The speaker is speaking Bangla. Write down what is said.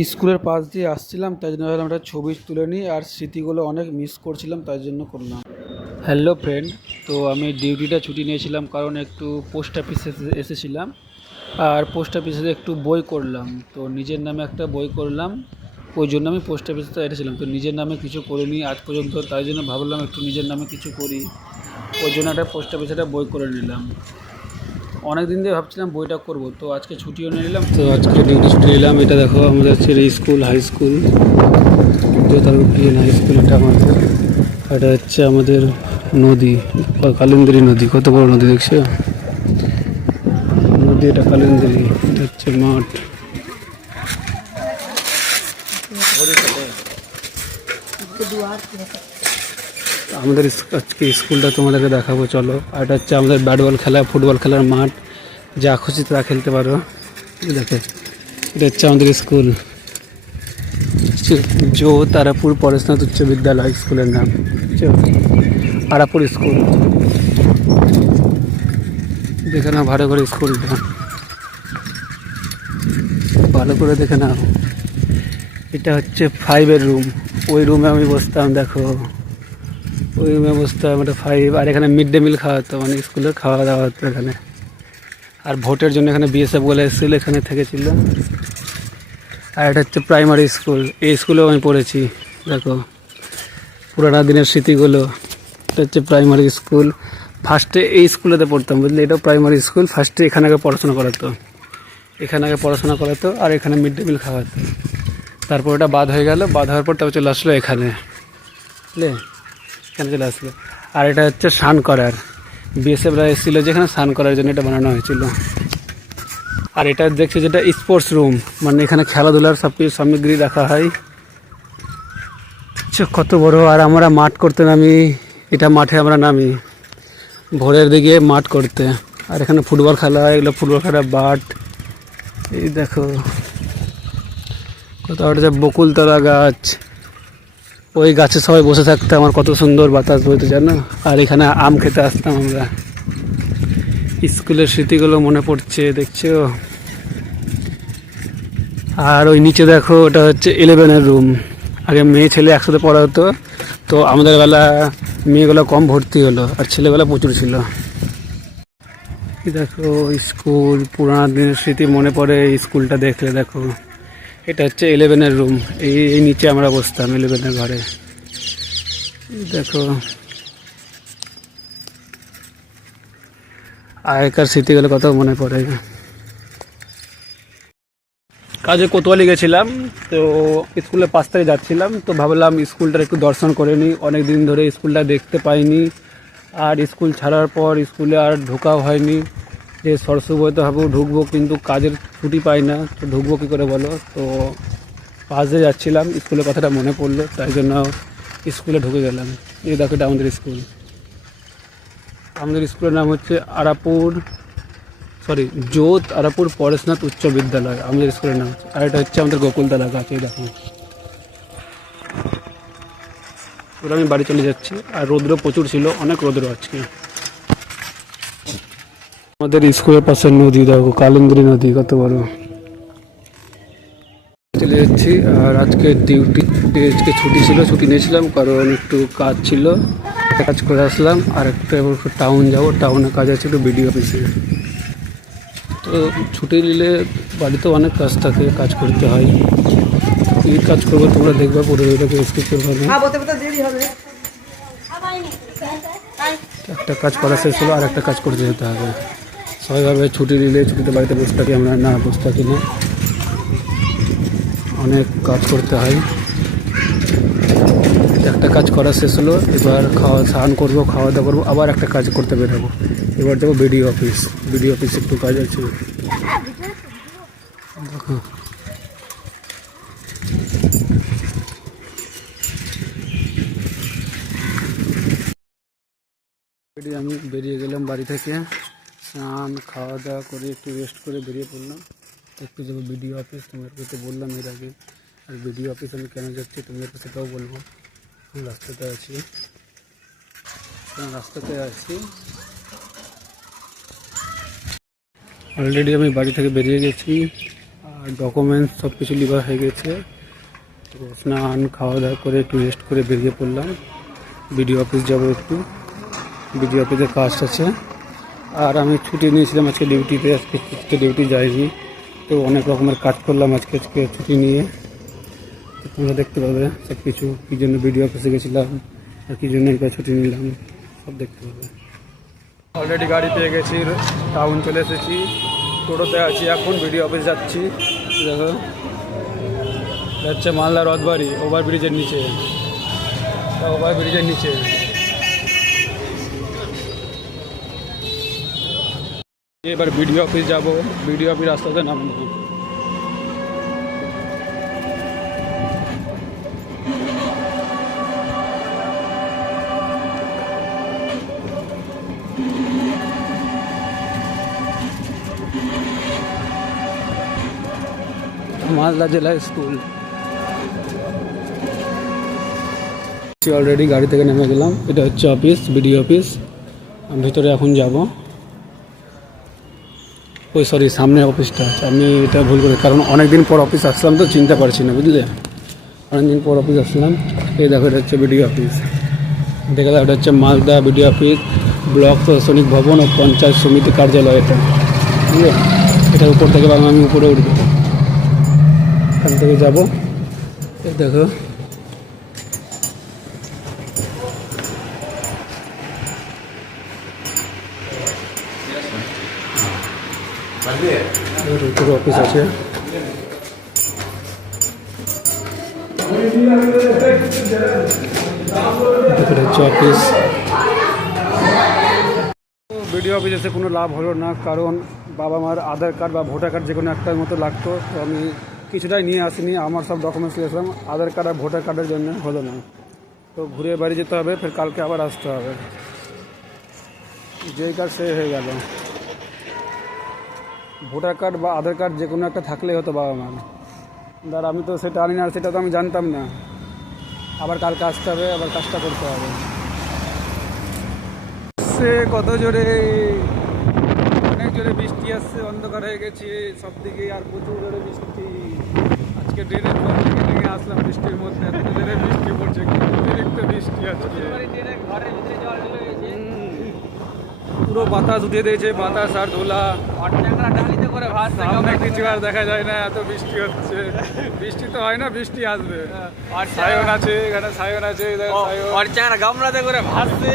স্কুলের পাশ দিয়ে আসছিলাম, তাই জন্য ভাবলাম একটা ছবি তুলে নিই, আর স্মৃতিগুলো অনেক মিস করছিলাম, তাই জন্য করলাম। হ্যালো ফ্রেন্ড, তো আমি ডিউটিটা ছুটি নিয়েছিলাম কারণ একটু পোস্ট অফিসে এসেছিলাম। আর পোস্ট অফিসে একটু বই করলাম, তো নিজের নামে একটা বই করলাম। ওই জন্য আমি পোস্ট অফিসে এসেছিলাম, তো নিজের নামে কিছু করিনি আজ পর্যন্ত, তাই জন্য ভাবলাম একটু নিজের নামে কিছু করি। ওই জন্য একটা পোস্ট অফিসে একটা বই করে নিলাম। অনেক দিন দিয়ে ভাবছিলাম বইটা করব, তো আজকে ছুটিও নিয়ে নিলাম, তো আজকে ডিউটি ছুটি নিলাম। এটা দেখো আমাদের ছেলে school, high school, high school. এটা আমাদের, এটা হচ্ছে আমাদের নদী, কালিন্দ্রী নদী। কত বড় নদী দেখছো নদী, এটা কালিন্দ্রী। এটা হচ্ছে মাঠ। আমাদের আজকে স্কুলটা তোমাদেরকে দেখাবো, চলো। আর এটা হচ্ছে আমাদের ব্যাট বল খেলা, ফুটবল খেলার মাঠ, যা খুশি তা খেলতে পারো। দেখো এটা হচ্ছে আমাদের স্কুল, জো তারাপুর পরেশনাথ উচ্চ বিদ্যালয় স্কুলের নাম। আরাপুর স্কুল, দেখে নাও ভালো করে স্কুলটা, ভালো করে দেখে নাও। এটা হচ্ছে 5-এর রুম, ওই রুমে আমি বসতাম। দেখো ওই রুমে বসতাম, এটা 5। আর এখানে মিড ডে মিল খাওয়া হতো, মানে স্কুলে খাওয়া দাওয়া হতো এখানে। আর ভোটের জন্য এখানে বিএসএফ বলে এসেছিল, এখানে থেকেছিল। আর এটা হচ্ছে প্রাইমারি স্কুল, এই স্কুলেও আমি পড়েছি। দেখো পুরানো দিনের স্মৃতিগুলো। এটা হচ্ছে প্রাইমারি স্কুল। ফার্স্টে এই স্কুলেতে পড়তাম, বুঝলি, এটাও প্রাইমারি স্কুল। ফার্স্টে এখানে আগে পড়াশোনা করাতো, আর এখানে মিড ডে মিল খাওয়াতো। তারপর এটা বাদ হয়ে গেল, বাদ হওয়ার পর তারপর চলে আসলো এখানে, বুঝলে, এখানে চলে আসলো। আর এটা হচ্ছে স্নান করার, বিএসএফরা এসেছিলো যেখানে স্নান করার জন্য এটা বানানো হয়েছিল। আর এটা দেখছি যেটা স্পোর্টস রুম, মানে এখানে খেলাধুলার সব কিছু সামগ্রী রাখা হয়। কত বড়। আর আমরা মাঠ করতে নামি, এটা মাঠে আমরা নামি ভোরের দিকে মাঠ করতে। আর এখানে ফুটবল খেলা হয়, এগুলো ফুটবল খেলার বাট। এই দেখো কত বড় বকুলতলা গাছ, ওই গাছে সবাই বসে থাকতে আমার কত সুন্দর বাতাস বইতে, জানো। আর এখানে আম খেতে আসতাম আমরা। স্কুলের স্মৃতিগুলো মনে পড়ছে, দেখছো। আর ওই নিচে দেখো, ওটা হচ্ছে 11-এর রুম। আগে মেয়ে ছেলে একসাথে পড়া হতো, তো আমাদের বেলা মেয়েগুলো কম ভর্তি হলো, আর ছেলেবেলা প্রচুর ছিল। দেখো স্কুল, পুরানো দিনের স্মৃতি মনে পড়ে স্কুলটা দেখলে। দেখো এটা হচ্ছে 11-এর রুম, এই নিচে আমরা বসতাম 11-এর ঘরে। দেখো আগেকার স্মৃতিগুলো কত মনে পড়ে। কাজে কোতোয়ালি গেছিলাম, তো স্কুলের পাশ থেকে যাচ্ছিলাম, তো ভাবলাম স্কুলটার একটু দর্শন করে নিই, অনেক দিন ধরে স্কুলটা দেখতে পাইনি। আর স্কুল ছাড়ার পর স্কুলে আর ঢোকাও হয়নি, যে সরস্বতী পুজোতে ভাবো ঢুকবো, কিন্তু কাজের ছুটি পাই না, তো ঢুকবো কী করে বলো। তো পাশ দিয়ে যাচ্ছিলাম, স্কুলের কথাটা মনে পড়লো, তাই জন্য স্কুলে ঢুকে গেলাম। এই দেখো এটা আমাদের স্কুল। আমাদের স্কুলের নাম হচ্ছে জোত আরাপুর পরেশনাথ উচ্চ বিদ্যালয় আমাদের স্কুলের নাম। আর এটা হচ্ছে আমাদের গোকুলতলা গাছ, এই দেখো। ওরা আমি বাড়ি চলে যাচ্ছি, আর রৌদ্র প্রচুর ছিল, অনেক রৌদ্র আজকে। আমাদের স্কুলের পাশে নদী, দেখো কালিন্দ্রী নদী, কত বড়। চলে যাচ্ছি। আর আজকে আজকে ছুটি ছিল, ছুটি নিয়েছিলাম কারণ একটু কাজ ছিল, কাজ করে আসলাম। আর একটা টাউন যাবো, টাউনে কাজ আছে একটু বিডিও অফিসে। তো ছুটি নিলে বাড়িতে অনেক কাজ থাকে, কাজ করতে হয়। কী কাজ করবো তোমরা দেখবে, পুরো ভিডিওটাকে স্কিপ করবে। একটা কাজ করা শেষ হলো, আর একটা কাজ করতে যেতে হবে। সবাই ভাবে ছুটি নিলে ছুটিতে বাড়িতে বসে থাকি, আমরা না, বসে থাকি না, অনেক কাজ করতে হয়। একটা কাজ করা শেষ হলো, এবার স্নান করবো, খাওয়া দাওয়া করবো, আবার একটা কাজ করতে বেরোবো। এবার যাবো বিডিও অফিস, বিডিও অফিসে একটু কাজ আছে। দেখো আমি বেরিয়ে গেলাম বাড়ি থেকে, স্নান খাওয়া দাওয়া করে একটু রেস্ট করে বেরিয়ে পড়লাম। একটু যাবো বিডিও অফিস, তোমাদেরকে তো বললাম এর আগে। আর বিডিও অফিস আমি কেন যাচ্ছি তোমাদেরকে সেটাও বলবো। রাস্তাতে আছি, অলরেডি আমি বাড়ি থেকে বেরিয়ে গেছি। আর ডকুমেন্টস সব কিছু লিভা হয়ে গেছে। তো স্নান খাওয়া দাওয়া করে একটু রেস্ট করে বেরিয়ে পড়লাম। বিডিও অফিস যাবো, একটু বিডিও অফিসের কাজ আছে। আর আমি ছুটি নিয়েছিলাম আজকে ডিউটিতে, আজকে ডিউটি যাইনি। তো অনেক রকমের কাজ করলাম আজকে ছুটি নিয়ে। তো তোমরা দেখতে পাবে সব কিছু, কী জন্য বিডিও অফিসে গেছিলাম আর কী জন্য এটা ছুটি নিলাম, সব দেখতে পাবে। অলরেডি গাড়ি পেয়ে গেছি, টাউন চলে এসেছি, টোটোতে আছি এখন, বিডিও অফিস যাচ্ছি। দেখো যাচ্ছে মালদা রথবাড়ি ওভারব্রিজের নিচে, ওভারব্রিজের নিচে। এবার বিডিও অফিস যাব, বিডিও অফিস রাস্তাতে নামবো। মালদা জেলা স্কুল। অলরেডি গাড়ি থেকে নেমে গেলাম, এটা হচ্ছে অফিস, বিডিও অফিস। আমি ভিতরে এখন যাব। ওই সরি, সামনে অফিসটা আছে, আমি এটা ভুল করি, কারণ অনেক দিন পর অফিস আসলাম তো চিনতে পারছি না, বুঝলে। অনেক দিন পর অফিস আসলাম। এই দেখো এটা হচ্ছে বিডিও অফিস, দেখে দাও এটা হচ্ছে মালদা বিডিও অফিস, ব্লক প্রশাসনিক ভবন ও পঞ্চায়েত সমিতি কার্যালয়। এটা বুঝলে, এটার উপর থেকে আমি উপরে উঠবো, এখান থেকে যাব। এই দেখো উপরে অফিস আছে। অফিস বিডিও অফিস এসে কোনো লাভ হলো না, কারণ বাবা মার আধার কার্ড বা ভোটার কার্ড যে কোনো একটার মতো লাগতো। তো আমি কিছুটাই নিয়ে আসিনি, আমার সব ডকুমেন্টস নিয়ে আসলাম, আধার কার্ড আর ভোটার কার্ডের জন্য হলো না। তো ঘুরে বাড়ি যেতে হবে, ফের কালকে আবার আসতে হবে। যেই কার্ড সে হয়ে গেল, ভোটার কার্ড বা আধার কার্ড যে কোনো একটা থাকলেই হতো বাবা মার। আর আমি তো সেটা আনি না, সেটা তো আমি জানতাম না। আবার কালকে আসতে হবে, আবার কাজটা করতে হবে। সে কত জোরে, অনেক জোরে বৃষ্টি আসছে, অন্ধকার হয়ে গেছে সব দিকে, আর প্রচুর জোরে বৃষ্টি। আজকে ট্রেনের পর থেকে নিয়ে আসলাম বৃষ্টির মধ্যে, এত জোরে বৃষ্টি পড়ছে, অতিরিক্ত বৃষ্টি আজকে। পুরো বাতাস উঠে দিয়েছে, বাতাস আর ধুলা, সামনে কিছু আর দেখা যায় না, এত বৃষ্টি হচ্ছে। বৃষ্টি তো হয় না, বৃষ্টি আসবে। আর সায়ন আছে, এখানে সায়ন আছে, গামলাতে করে ভাসছে।